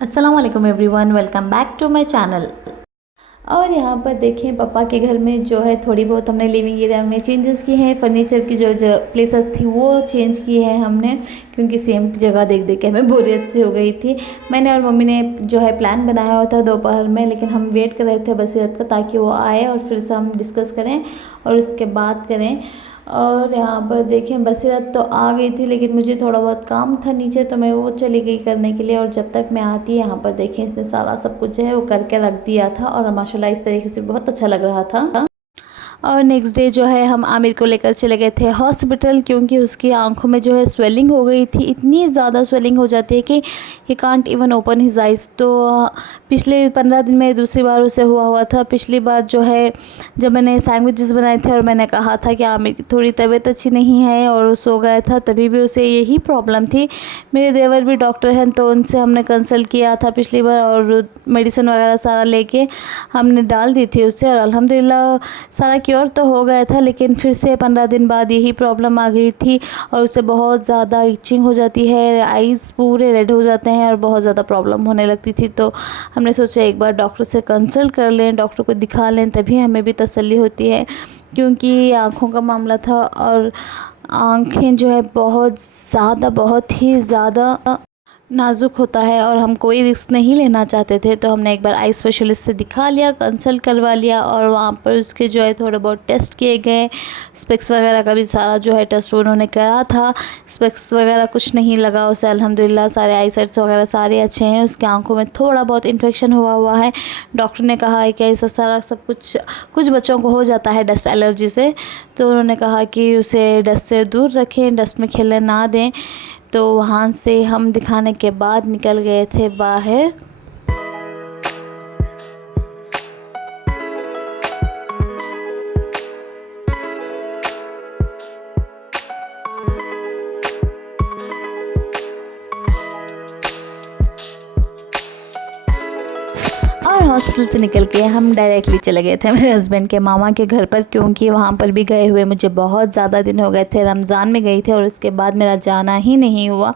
अस्सलाम वालेकुम everyone, welcome back to my channel. और यहाँ पर देखें पापा के घर में जो है थोड़ी बहुत हमने लिविंग एरिया में चेंजेस किए हैं। फर्नीचर की जो जो प्लेसेस थी वो चेंज की है हमने, क्योंकि सेम जगह देख देख के हमें बोरियत सी हो गई थी। मैंने और मम्मी ने जो है प्लान बनाया हुआ था दोपहर में, लेकिन हम वेट कर रहे थे बसीरत का ताकि वो आए और फिर से हम डिस्कस करें और उसके बाद करें। और यहाँ पर देखें बसीरत तो आ गई थी, लेकिन मुझे थोड़ा बहुत काम था नीचे तो मैं वो चली गई करने के लिए। और जब तक मैं आती यहाँ पर देखें इसने सारा सब कुछ जो है वो करके रख दिया था और माशाल्लाह इस तरीके से बहुत अच्छा लग रहा था। और नेक्स्ट डे जो है हम आमिर को लेकर चले गए थे हॉस्पिटल, क्योंकि उसकी आंखों में जो है स्वेलिंग हो गई थी। इतनी ज़्यादा स्वेलिंग हो जाती है कि he can't even open his eyes. तो पिछले 15 दिन में दूसरी बार उसे हुआ था। पिछली बार जो है जब मैंने सैंडविचेस बनाए थे और मैंने कहा था कि आमिर की थोड़ी तबीयत अच्छी नहीं है और वो सो गया था, तभी भी उसे यही प्रॉब्लम थी। मेरे देवर भी डॉक्टर हैं तो उनसे हमने कंसल्ट किया था पिछली बार और मेडिसिन वगैरह सारा लेके हमने डाल दी थी उसे, और अल्हम्दुलिल्लाह सारा क्योर तो हो गया था। लेकिन फिर से 15 दिन बाद यही प्रॉब्लम आ गई थी और उसे बहुत ज़्यादा इचिंग हो जाती है, आईज़ पूरे रेड हो जाते हैं और बहुत ज़्यादा प्रॉब्लम होने लगती थी। तो हमने सोचा एक बार डॉक्टर से कंसल्ट कर लें, डॉक्टर को दिखा लें, तभी हमें भी तसल्ली होती है, क्योंकि आँखों का मामला था और आँखें जो है बहुत ही ज़्यादा नाजुक होता है और हम कोई रिस्क नहीं लेना चाहते थे। तो हमने एक बार आई स्पेशलिस्ट से दिखा लिया, कंसल्ट करवा लिया और वहाँ पर उसके जो है थोड़े बहुत टेस्ट किए गए। स्पेक्स वगैरह का भी सारा जो है टेस्ट उन्होंने करा था। स्पेक्स वगैरह कुछ नहीं लगा उसे, अल्हम्दुलिल्लाह सारे आई सेट्स वगैरह सारे अच्छे हैं। उसकी आंखों में थोड़ा बहुत इन्फेक्शन हुआ है। डॉक्टर ने कहा है कि ऐसा सारा सब कुछ बच्चों को हो जाता है डस्ट एलर्जी से, तो उन्होंने कहा कि उसे डस्ट से दूर रखें, डस्ट में खेलने ना दें। तो वहाँ से हम दिखाने के बाद निकल गए थे बाहर। और हॉस्पिटल से निकल के हम डायरेक्टली चले गए थे मेरे हस्बैंड के मामा के घर पर, क्योंकि वहाँ पर भी गए हुए मुझे बहुत ज़्यादा दिन हो गए थे। रमज़ान में गई थी और उसके बाद मेरा जाना ही नहीं हुआ।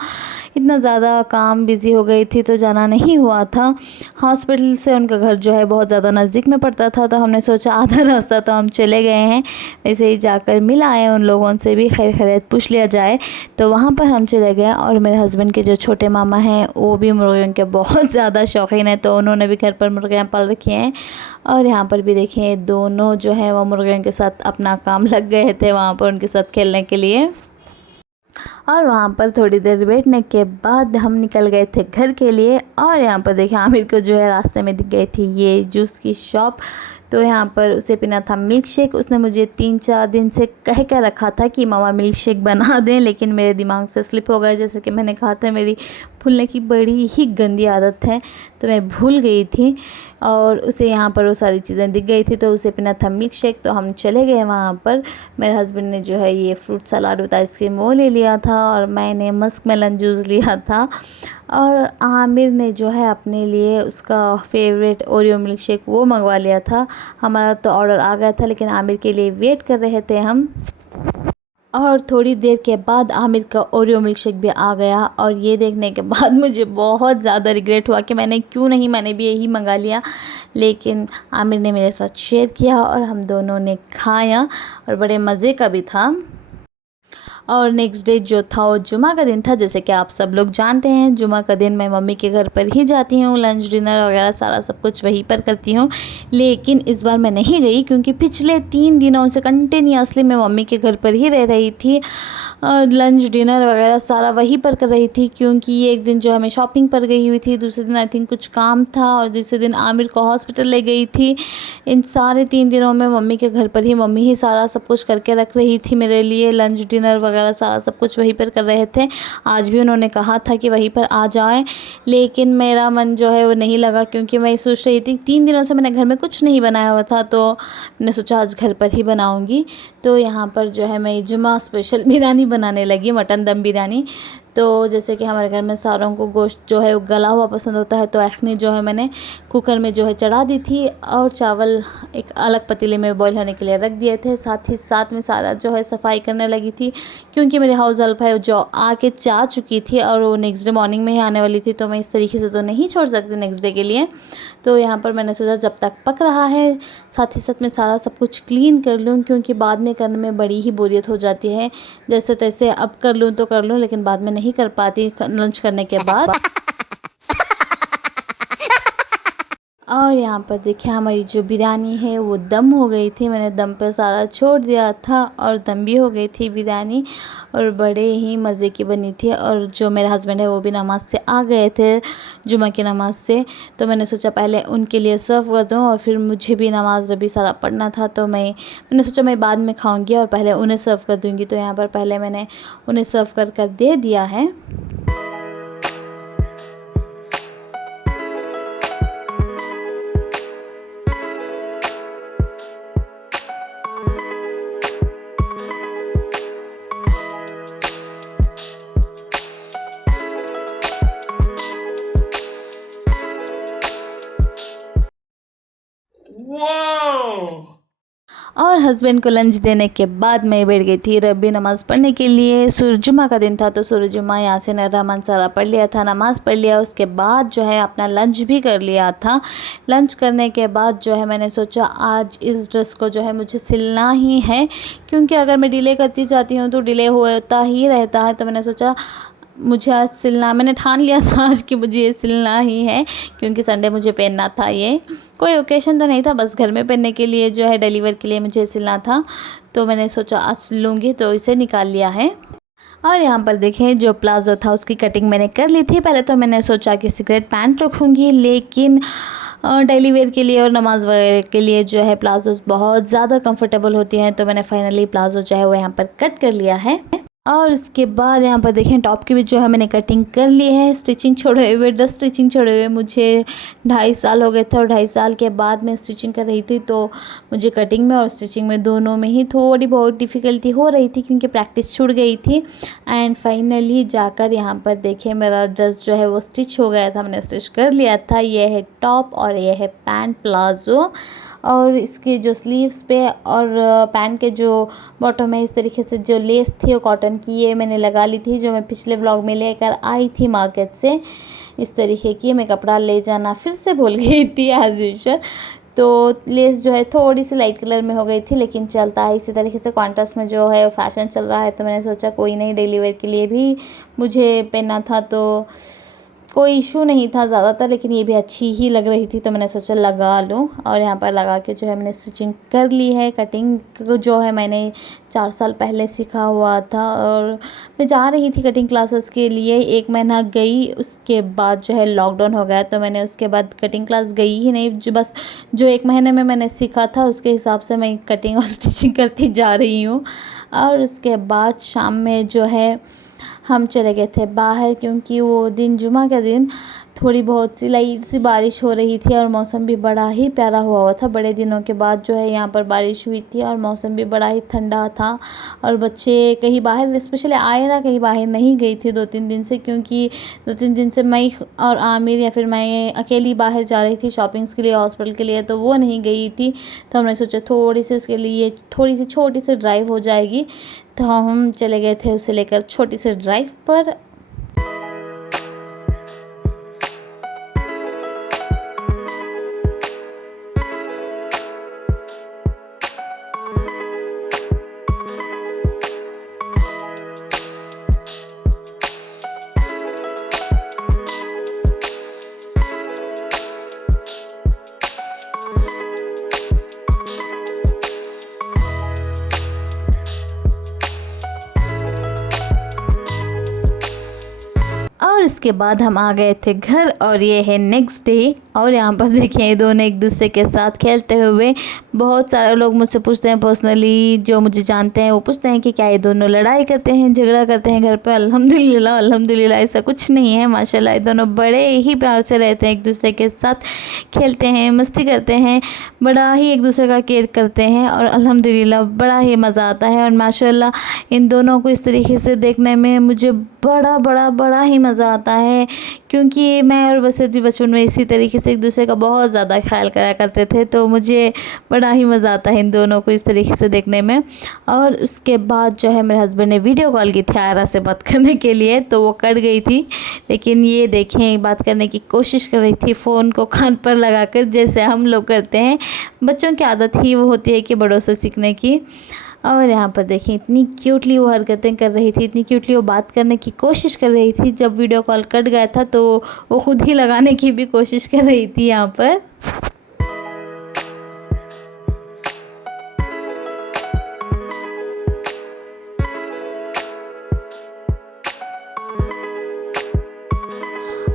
इतना ज़्यादा काम बिज़ी हो गई थी तो जाना नहीं हुआ था। हॉस्पिटल से उनका घर जो है बहुत ज़्यादा नज़दीक में पड़ता था, तो हमने सोचा आधा रास्ता तो हम चले गए हैं, वैसे ही जाकर मिल आए उन लोगों से भी, खैर खैरियत पूछ लिया जाए। तो वहाँ पर हम चले गए और मेरे हस्बैंड के जो छोटे मामा हैं वो भी मुर्गियों के बहुत ज़्यादा शौकीन हैं, तो उन्होंने भी घर पर मुर्गियाँ पाल रखी हैं। और यहाँ पर भी देखें दोनों जो है वो मुर्गियों के साथ अपना काम लग गए थे वहाँ पर उनके साथ खेलने के लिए। और वहाँ पर थोड़ी देर बैठने के बाद हम निकल गए थे घर के लिए। और यहाँ पर देखिए आमिर को जो है रास्ते में दिख गई थी ये जूस की शॉप, तो यहाँ पर उसे पीना था मिल्क शेक। उसने मुझे 3-4 दिन से कह कर रखा था कि मामा मिल्क शेक बना दें, लेकिन मेरे दिमाग से स्लिप हो गया। जैसे कि मैंने कहा था मेरी भूलने की बड़ी ही गंदी आदत है, तो मैं भूल गई थी और उसे यहाँ पर वो सारी चीज़ें दिख गई थी, तो उसे पीना था मिल्क शेक। तो हम चले गए वहाँ पर। मेरे हस्बैंड ने जो है ये फ्रूट सलाद विद आइसक्रीम वो ले लिया था और मैंने मस्क मेलन जूस लिया था। और आमिर ने जो है अपने लिए उसका फेवरेट ओरियो मिल्क शेक वो मंगवा लिया था। हमारा तो ऑर्डर आ गया था, लेकिन आमिर के लिए वेट कर रहे थे हम। और थोड़ी देर के बाद आमिर का ओरियो मिल्क शेक भी आ गया और ये देखने के बाद मुझे बहुत ज़्यादा रिग्रेट हुआ कि मैंने भी यही मंगा लिया। लेकिन आमिर ने मेरे साथ शेयर किया और हम दोनों ने खाया और बड़े मज़े का भी था। और नेक्स्ट डे जो था वो जुमा का दिन था। जैसे कि आप सब लोग जानते हैं जुमा का दिन मैं मम्मी के घर पर ही जाती हूँ, लंच डिनर वगैरह सारा सब कुछ वहीं पर करती हूँ। लेकिन इस बार मैं नहीं गई, क्योंकि पिछले 3 दिनों से कंटिन्यूसली मैं मम्मी के घर पर ही रह रही थी। लंच डिनर वगैरह सारा वहीं पर कर रही थी, क्योंकि ये एक दिन जो है मैं शॉपिंग पर गई हुई थी, दूसरे दिन आई थिंक कुछ काम था और दूसरे दिन आमिर को हॉस्पिटल ले गई थी। इन सारे 3 दिनों में मम्मी के घर पर ही मम्मी ही सारा सब कुछ करके रख रही थी मेरे लिए। लंच डिनर वगैरह सारा सब कुछ वहीं पर कर रहे थे। आज भी उन्होंने कहा था कि वहीं पर आ जाएं, लेकिन मेरा मन जो है वो नहीं लगा, क्योंकि मैं सोच रही थी 3 दिनों से मैंने घर में कुछ नहीं बनाया हुआ था, तो मैंने सोचा आज घर पर ही बनाऊंगी। तो यहाँ पर जो है मैं जुमा स्पेशल बिरयानी बनाने लगी, मटन दम बिरयानी। तो जैसे कि हमारे घर में सारों को गोश्त जो है वो गला हुआ पसंद होता है, तो यखनी जो है मैंने कुकर में जो है चढ़ा दी थी और चावल एक अलग पतीले में बॉईल होने के लिए रख दिए थे। साथ ही साथ में सारा जो है सफाई करने लगी थी, क्योंकि मेरे हाउस हेल्प है जो आके जा चुकी थी और वो नेक्स्ट डे मॉर्निंग में ही आने वाली थी, तो मैं इस तरीके से तो नहीं छोड़ सकती नेक्स्ट डे के लिए। तो यहाँ पर मैंने सोचा जब तक पक रहा है साथ ही साथ मैं सारा सब कुछ क्लीन कर लूँ, क्योंकि बाद में करने में बड़ी ही बोरियत हो जाती है। जैसे तैसे अब कर लूँ तो कर लूँ, लेकिन बाद में नहीं कर पाती लंच करने के बाद। और यहाँ पर देखिए हमारी जो बिरयानी है वो दम हो गई थी। मैंने दम पे सारा छोड़ दिया था और दम भी हो गई थी बिरयानी, और बड़े ही मज़े की बनी थी। और जो मेरे हस्बैंड है वो भी नमाज़ से आ गए थे, जुमा की नमाज़ से, तो मैंने सोचा पहले उनके लिए सर्व कर दूँ और फिर मुझे भी नमाज़ रबी सारा पढ़ना था, तो मैंने सोचा मैं बाद में खाऊँगी और पहले उन्हें सर्व कर दूँगी। तो यहाँ पर पहले मैंने उन्हें सर्व कर दे दिया है। और हस्बैंड को लंच देने के बाद मैं बैठ गई थी रबी नमाज़ पढ़ने के लिए। जुमा का दिन था तो जुमा यासीन रहमान सारा पढ़ लिया था, नमाज़ पढ़ लिया, उसके बाद जो है अपना लंच भी कर लिया था। लंच करने के बाद जो है मैंने सोचा आज इस ड्रेस को जो है मुझे सिलना ही है, क्योंकि अगर मैं डिले करती जाती हूँ तो डिले होता ही रहता है। तो मैंने सोचा मुझे आज सिलना, मैंने ठान लिया था आज कि मुझे ये सिलना ही है, क्योंकि संडे मुझे पहनना था। ये कोई ओकेशन तो नहीं था, बस घर में पहनने के लिए जो है डिलीवर के लिए मुझे सिलना था, तो मैंने सोचा आज सिल लूँगी, तो इसे निकाल लिया है। और यहाँ पर देखें जो प्लाज़ो था उसकी कटिंग मैंने कर ली थी। पहले तो मैंने सोचा कि सिगरेट पैंट रखूँगी, लेकिन डेली वेयर के लिए और नमाज वगैरह के लिए जो है प्लाज़ोस बहुत ज़्यादा कंफर्टेबल होती हैं, तो मैंने फाइनली प्लाज़ो जो है वो यहाँ पर कट कर लिया है। और उसके बाद यहाँ पर देखें टॉप की भी जो है मैंने कटिंग कर ली है। स्टिचिंग छोड़े हुए, ड्रेस स्टिचिंग छोड़े हुए मुझे 2.5 साल हो गए थे, और 2.5 साल के बाद मैं स्टिचिंग कर रही थी, तो मुझे कटिंग में और स्टिचिंग में दोनों में ही थोड़ी बहुत डिफ़िकल्टी हो रही थी, क्योंकि प्रैक्टिस छूट गई थी। एंड फाइनली जाकर यहाँ पर देखें मेरा ड्रेस जो है वो स्टिच हो गया था, मैंने स्टिच कर लिया था। ये है टॉप और ये है पैंट प्लाज़ो, और इसके जो स्लीव्स पे और पैंट के जो बॉटम है इस तरीके से जो लेस थी वो कॉटन की, ये मैंने लगा ली थी, जो मैं पिछले व्लॉग में लेकर आई थी मार्केट से। इस तरीके की मैं कपड़ा ले जाना फिर से भूल गई थी एज यूजुअल, तो लेस जो है थोड़ी सी लाइट कलर में हो गई थी, लेकिन चलता है इसी तरीके से। कॉन्ट्रास्ट में जो है फैशन चल रहा है, तो मैंने सोचा कोई नहीं, डेली वेयर के लिए भी मुझे पहनना था, तो कोई इशू नहीं था ज़्यादातर, लेकिन ये भी अच्छी ही लग रही थी, तो मैंने सोचा लगा लूँ। और यहाँ पर लगा के जो है मैंने स्टिचिंग कर ली है। कटिंग जो है मैंने 4 साल पहले सीखा हुआ था, और मैं जा रही थी कटिंग क्लासेस के लिए, 1 महीना गई, उसके बाद जो है लॉकडाउन हो गया, तो मैंने उसके बाद कटिंग क्लास गई ही नहीं। जो 1 महीने में मैंने सीखा था उसके हिसाब से मैं कटिंग और स्टिचिंग करती जा रही हूँ। और उसके बाद शाम में जो है हम चले गए थे बाहर, क्योंकि वो दिन जुमा का दिन थोड़ी बहुत सी लाइट सी बारिश हो रही थी और मौसम भी बड़ा ही प्यारा हुआ था। बड़े दिनों के बाद जो है यहाँ पर बारिश हुई थी और मौसम भी बड़ा ही ठंडा था। और बच्चे कहीं बाहर, स्पेशली आयरा कहीं बाहर नहीं गई थी 2-3 दिन से, क्योंकि 2-3 दिन से मैं और आमिर या फिर मैं अकेली बाहर जा रही थी शॉपिंग्स के लिए, हॉस्पिटल के लिए, तो वो नहीं गई थी। तो हमने सोचा थोड़ी सी उसके लिए थोड़ी सी छोटी सी ड्राइव हो जाएगी, तो हम चले गए थे उसे लेकर छोटी सी ड्राइव पर। और उसके बाद हम आ गए थे घर, और ये है नेक्स्ट डे। और यहाँ पर देखिए ये दोनों एक दूसरे के साथ खेलते हुए, बहुत सारे लोग मुझसे पूछते हैं पर्सनली, जो मुझे जानते हैं वो पूछते हैं कि क्या ये दोनों लड़ाई करते हैं, झगड़ा करते हैं घर पर। अल्हम्दुलिल्लाह अल्हम्दुलिल्लाह ऐसा कुछ नहीं है, माशाल्लाह ये दोनों बड़े ही प्यार से रहते हैं, एक दूसरे के साथ खेलते हैं, मस्ती करते हैं, बड़ा ही एक दूसरे का केयर करते हैं और अल्हम्दुलिल्लाह बड़ा ही मज़ा आता है। और माशाल्लाह इन दोनों को इस तरीके से देखने में मुझे बड़ा ही मज़ा आता है, क्योंकि मैं और बसंत भी बचपन में इसी तरीके से एक दूसरे का बहुत ज़्यादा ख्याल करा करते थे, तो मुझे बड़ा ही मज़ा आता है इन दोनों को इस तरीके से देखने में। और उसके बाद जो है मेरे हस्बैंड ने वीडियो कॉल की थी आयरा से बात करने के लिए, तो वो कट गई थी, लेकिन ये देखें बात करने की कोशिश कर रही थी फ़ोन को कान पर लगाकर, जैसे हम लोग करते हैं। बच्चों की आदत ही वो होती है कि बड़ों से सीखने की। और यहाँ पर देखिए इतनी क्यूटली वो हरकतें कर रही थी, इतनी क्यूटली वो बात करने की कोशिश कर रही थी। जब वीडियो कॉल कट गया था तो वो खुद ही लगाने की भी कोशिश कर रही थी यहाँ पर।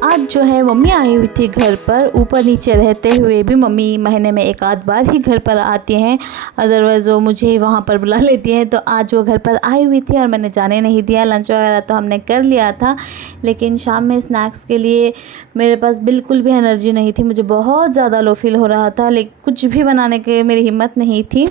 आज जो है मम्मी आई हुई थी घर पर, ऊपर नीचे रहते हुए भी मम्मी महीने में एक आध बार ही घर पर आती हैं, अदरवाइज़ वो मुझे वहाँ पर बुला लेती हैं। तो आज वो घर पर आई हुई थी और मैंने जाने नहीं दिया। लंच वगैरह तो हमने कर लिया था, लेकिन शाम में स्नैक्स के लिए मेरे पास बिल्कुल भी एनर्जी नहीं थी, मुझे बहुत ज़्यादा लो फील हो रहा था, लेकिन कुछ भी बनाने की मेरी हिम्मत नहीं थी।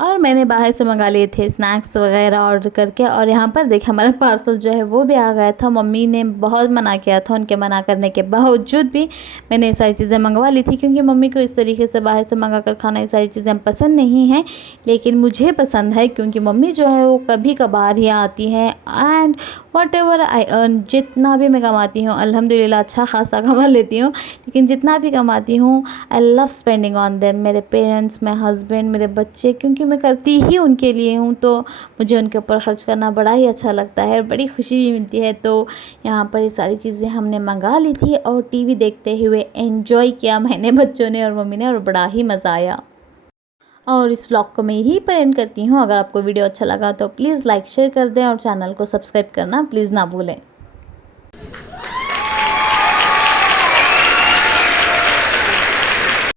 और मैंने बाहर से मंगा लिए थे स्नैक्स वगैरह ऑर्डर करके। और यहाँ पर देखिए हमारा पार्सल जो है वो भी आ गया था। मम्मी ने बहुत मना किया था, उनके मना करने के बावजूद भी मैंने ये सारी चीज़ें मंगवा ली थी, क्योंकि मम्मी को इस तरीके से बाहर से मंगा कर खाना ये सारी चीज़ें पसंद नहीं हैं, लेकिन मुझे पसंद है, क्योंकि मम्मी जो है वो कभी कभार ही आती हैं। And what ever I earn, जितना भी मैं कमाती हूँ अल्हम्दुलिल्लाह अच्छा खासा कमा लेती हूँ, लेकिन जितना भी कमाती हूँ I love spending on them, मेरे पेरेंट्स, मेरे हस्बैंड, मेरे बच्चे, क्योंकि मैं करती ही उनके लिए हूँ, तो मुझे उनके ऊपर ख़र्च करना बड़ा ही अच्छा लगता है, बड़ी खुशी भी मिलती है। तो यहाँ पर ये सारी चीज़ें हमने मंगा ली थी और टीवी देखते हुए एंजॉय किया मैंने, बच्चों ने और मम्मी ने, और बड़ा ही मज़ा आया। और इस व्लॉग को मैं यहीं पर एंड करती हूँ। अगर आपको वीडियो अच्छा लगा तो प्लीज़ लाइक शेयर कर दें और चैनल को सब्सक्राइब करना प्लीज़ ना भूलें।